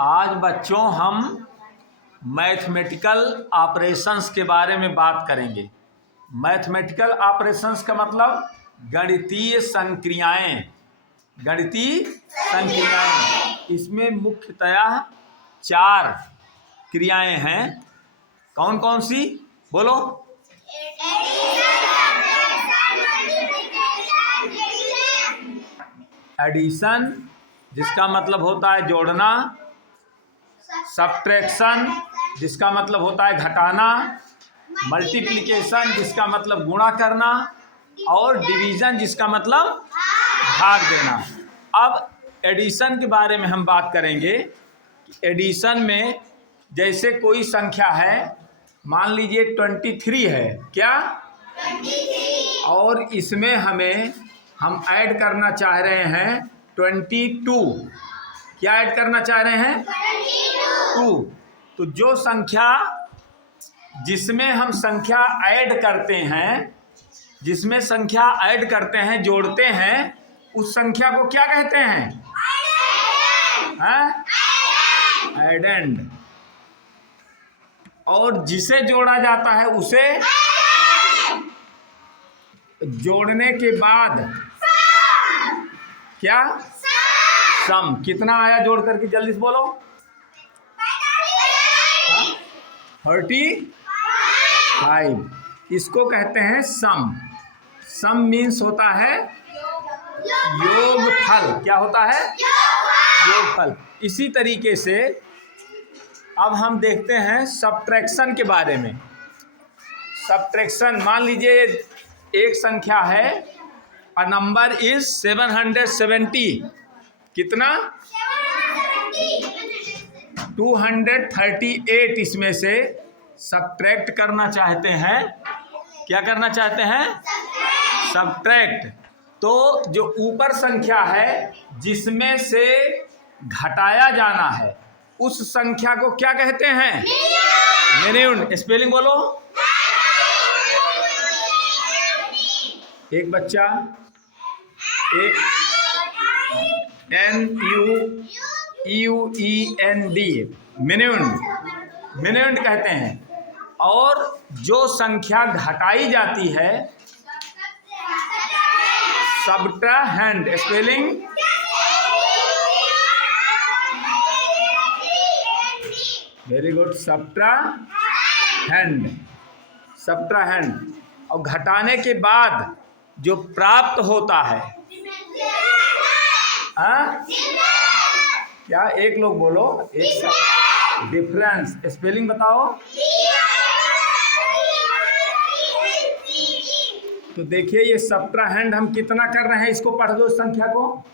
आज बच्चों हम मैथमेटिकल ऑपरेशंस के बारे में बात करेंगे। मैथमेटिकल ऑपरेशंस का मतलब गणितीय संक्रियाएं। गणितीय संक्रियाएं इसमें मुख्यतः 4 क्रियाएं हैं। कौन कौन सी बोलो? एडिशन जिसका मतलब होता है जोड़ना, सब्ट्रैक्शन जिसका मतलब होता है घटाना, मल्टीप्लिकेशन जिसका मतलब गुणा करना और डिवीजन जिसका मतलब भाग देना। अब एडिशन के बारे में हम बात करेंगे। एडिशन में जैसे कोई संख्या है, मान लीजिए 23 है, क्या 23, और इसमें हम ऐड करना चाह रहे हैं 22। क्या ऐड करना चाह रहे हैं? 22। तो जो संख्या जिसमें हम संख्या ऐड करते हैं, जिसमें संख्या ऐड करते हैं, जोड़ते हैं, उस संख्या को क्या कहते हैं? एडेंड। और जिसे जोड़ा जाता है उसे जोड़ने के बाद क्या? सम। कितना आया जोड़ करके जल्दी से बोलो? 35। इसको कहते हैं सम। सम मीन्स होता है योगफल। क्या होता है? योगफल। इसी तरीके से अब हम देखते हैं सब्ट्रैक्शन के बारे में। सब्ट्रैक्शन, मान लीजिए एक संख्या है, अ नंबर इज 770। कितना? 238। इसमें से सब्ट्रैक्ट करना चाहते हैं। क्या करना चाहते हैं? सब्ट्रैक्ट। तो जो ऊपर संख्या है जिसमें से घटाया जाना है, उस संख्या को क्या कहते हैं? मिनिमम। स्पेलिंग बोलो। एक बच्चा एक NUEND मिनिमम कहते हैं। और जो संख्या घटाई जाती है subtrahend. Spelling. Very good. Subtrahend. Subtrahend. और घटाने के बाद जो प्राप्त होता है, क्या? एक लोग बोलो। एक डिफरेंस। स्पेलिंग बताओ। तो देखिए ये सब्ट्राहैंड हम कितना कर रहे हैं, इसको पढ़ दो संख्या को।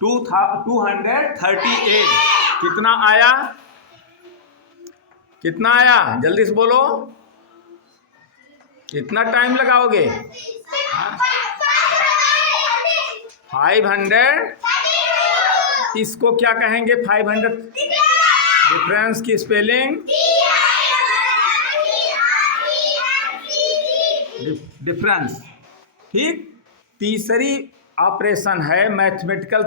238। कितना आया? कितना आया? जल्दी से बोलो। कितना टाइम लगाओगे? 500। इसको क्या कहेंगे? 500 डिफरेंस की स्पेलिंग डिफरेंस। ठीक। तीसरी ऑपरेशन है मैथमेटिकल,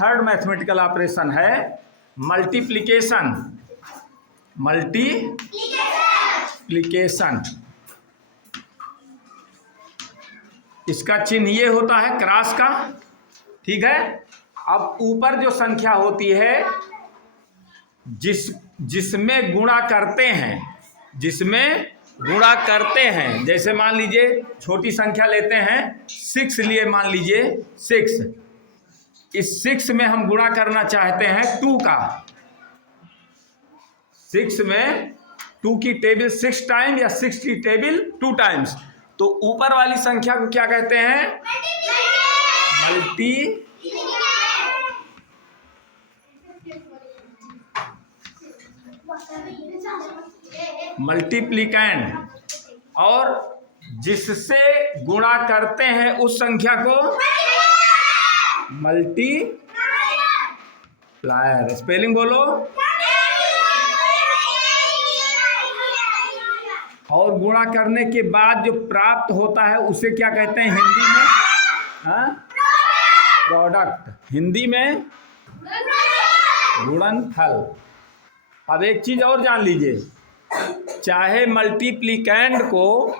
थर्ड मैथमेटिकल ऑपरेशन है मल्टीप्लिकेशन। मल्टीप्लिकेशन। इसका चिन्ह ये होता है क्रॉस का। ठीक है। अब ऊपर जो संख्या होती है जिसमें गुणा करते हैं, जिसमें गुणा करते हैं, जैसे मान लीजिए छोटी संख्या लेते हैं, 6 लिए, मान लीजिए 6। इस 6 में हम गुणा करना चाहते हैं 2 का। 6 में 2 की टेबल 6 टाइम या 6 की टेबल 2 टाइम्स। तो ऊपर वाली संख्या को क्या कहते हैं? मल्टीप्लिकेंड। और जिससे गुणा करते हैं उस संख्या को मल्टीप्लायर। स्पेलिंग बोलो। और गुणा करने के बाद जो प्राप्त होता है उसे क्या कहते हैं हिंदी में? प्रोडक्ट, हिंदी में गुणनफल। अब एक चीज और जान लीजिए, चाहे मल्टीप्लिकेंड को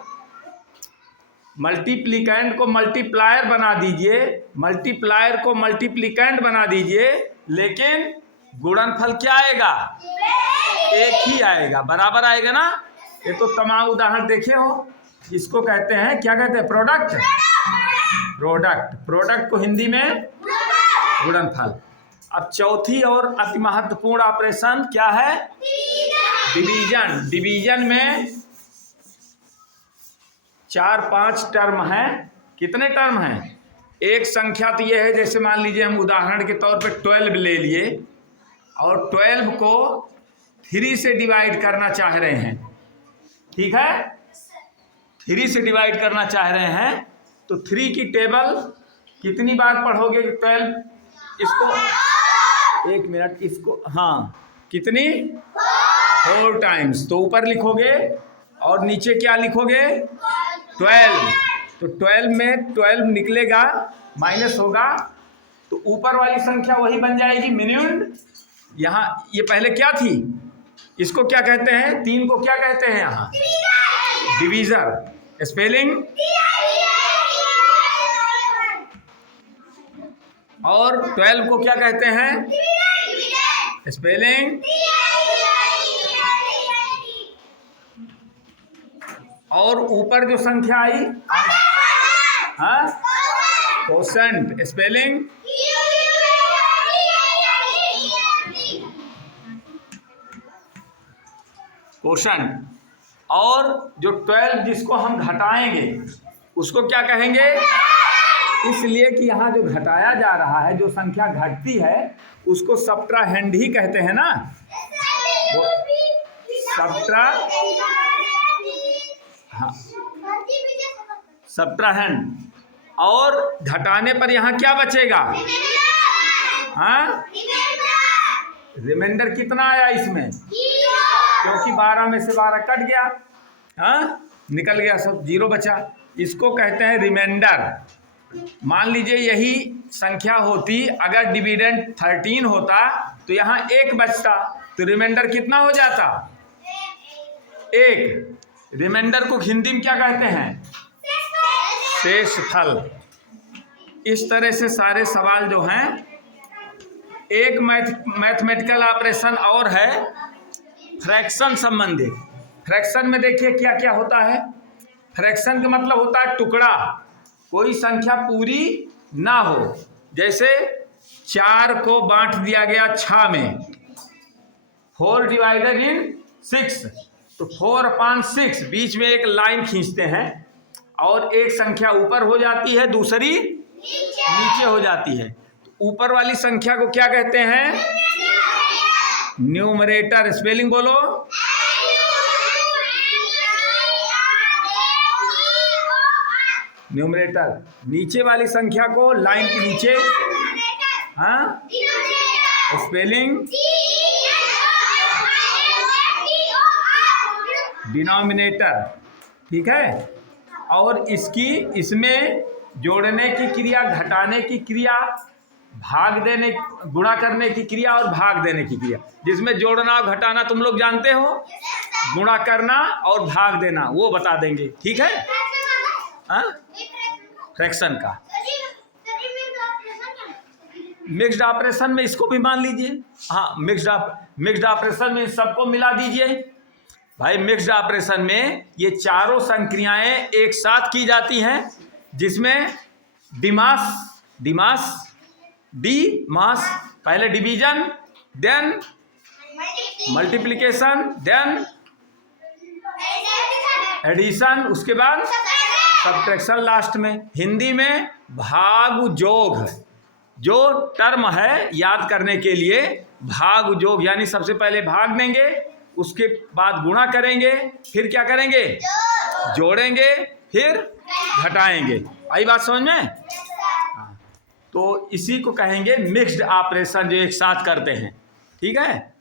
मल्टीप्लायर बना दीजिए, मल्टीप्लायर को मल्टीप्लिकेंड बना दीजिए, लेकिन गुणनफल क्या आएगा? एक ही आएगा, बराबर आएगा ना। ये तो तमाम उदाहरण देखे हो। इसको कहते हैं, क्या कहते हैं? प्रोडक्ट। प्रोडक्ट को हिंदी में गुणनफल। अब चौथी और अति महत्वपूर्ण ऑपरेशन क्या है? डिवीजन। डिवीजन में 4-5 टर्म हैं। कितने टर्म हैं? एक संख्या तो ये है, जैसे मान लीजिए हम उदाहरण के तौर पे 12 ले लिए और 12 को 3 से डिवाइड करना चाह रहे हैं, ठीक है? 3 से डिवाइड करना चाह रहे हैं तो 3 की टेबल कितनी बार पढ़ोगे? 12 इसको, एक मिनट, इसको, हाँ, कितनी? 4 टाइम्स। तो ऊपर लिखोगे और नीचे क्या लिखोगे? 12। तो 12 में 12 निकलेगा, माइनस होगा, तो ऊपर वाली संख्या वही बन जाएगी मिन्यूंड। यहाँ ये पहले क्या थी? इसको क्या कहते हैं? 3 को क्या कहते हैं यहाँ? डिवीजर। स्पेलिंग, और 12 को क्या कहते हैं? स्पेलिंग। और ऊपर जो संख्या आई, हाँ, कोसेंट। Spelling, quotient. और जो 12 जिसको हम घटाएंगे उसको क्या कहेंगे? इसलिए कि यहाँ जो घटाया जा रहा है, जो संख्या घटती है, उसको सब्ट्राहेंड ही कहते हैं ना। हाँ, सब्ट्राहेंड। और घटाने पर यहाँ क्या बचेगा? हाँ, रिमाइंडर कितना आया इसमें? क्योंकि 12 में से 12 कट गया, हाँ, निकल गया, सब 0 बचा। इसको कहते हैं रिमाइंडर। मान लीजिए यही संख्या होती, अगर डिविडेंड 13 होता तो यहाँ 1 बचता, तो रिमाइंडर कितना हो जाता? 1। रिमाइंडर को हिंदी में क्या कहते हैं? शेषफल। इस तरह से सारे सवाल जो हैं, एक मैथमेटिकल ऑपरेशन और है फ्रैक्शन संबंधित। फ्रैक्शन में देखिए क्या क्या होता है। फ्रैक्शन का मतलब होता है टुकड़ा, कोई संख्या पूरी ना हो। जैसे 4 को बांट दिया गया 6 में, 4 डिवाइडेड इन 6, तो 4/6, बीच में एक लाइन खींचते हैं और एक संख्या ऊपर हो जाती है, दूसरी नीचे हो जाती है। ऊपर वाली संख्या को क्या कहते हैं? न्यूमरेटर। स्पेलिंग बोलो। न्यूमरेटर। नीचे वाली संख्या को लाइन के नीचे, हाँ, स्पेलिंग डिनोमिनेटर, ठीक है। और इसमें जोड़ने की क्रिया, घटाने की क्रिया, भाग देने, गुणा करने की क्रिया और भाग देने की क्रिया। जिसमें जोड़ना और घटाना तुम लोग जानते हो, गुणा करना और भाग देना वो बता देंगे, ठीक है। हाँ, फ्रैक्शन का। मिक्स्ड ऑपरेशन में इसको भी मान लीजिए। हाँ, मिक्स्ड ऑपरेशन में सबको मिला दीजिए भाई। मिक्स्ड ऑपरेशन में ये चारों संक्रियाएं एक साथ की जाती हैं, जिसमें मास, पहले division, then multiplication, then addition, उसके बाद सब्ट्रैक्शन लास्ट में। हिंदी में भागयोग जो टर्म है याद करने के लिए, भागयोग यानी सबसे पहले भाग देंगे, उसके बाद गुणा करेंगे, फिर क्या करेंगे? जोड़ेंगे, फिर घटाएंगे। आई बात समझ में? तो इसी को कहेंगे मिक्स्ड ऑपरेशन, जो एक साथ करते हैं, ठीक है।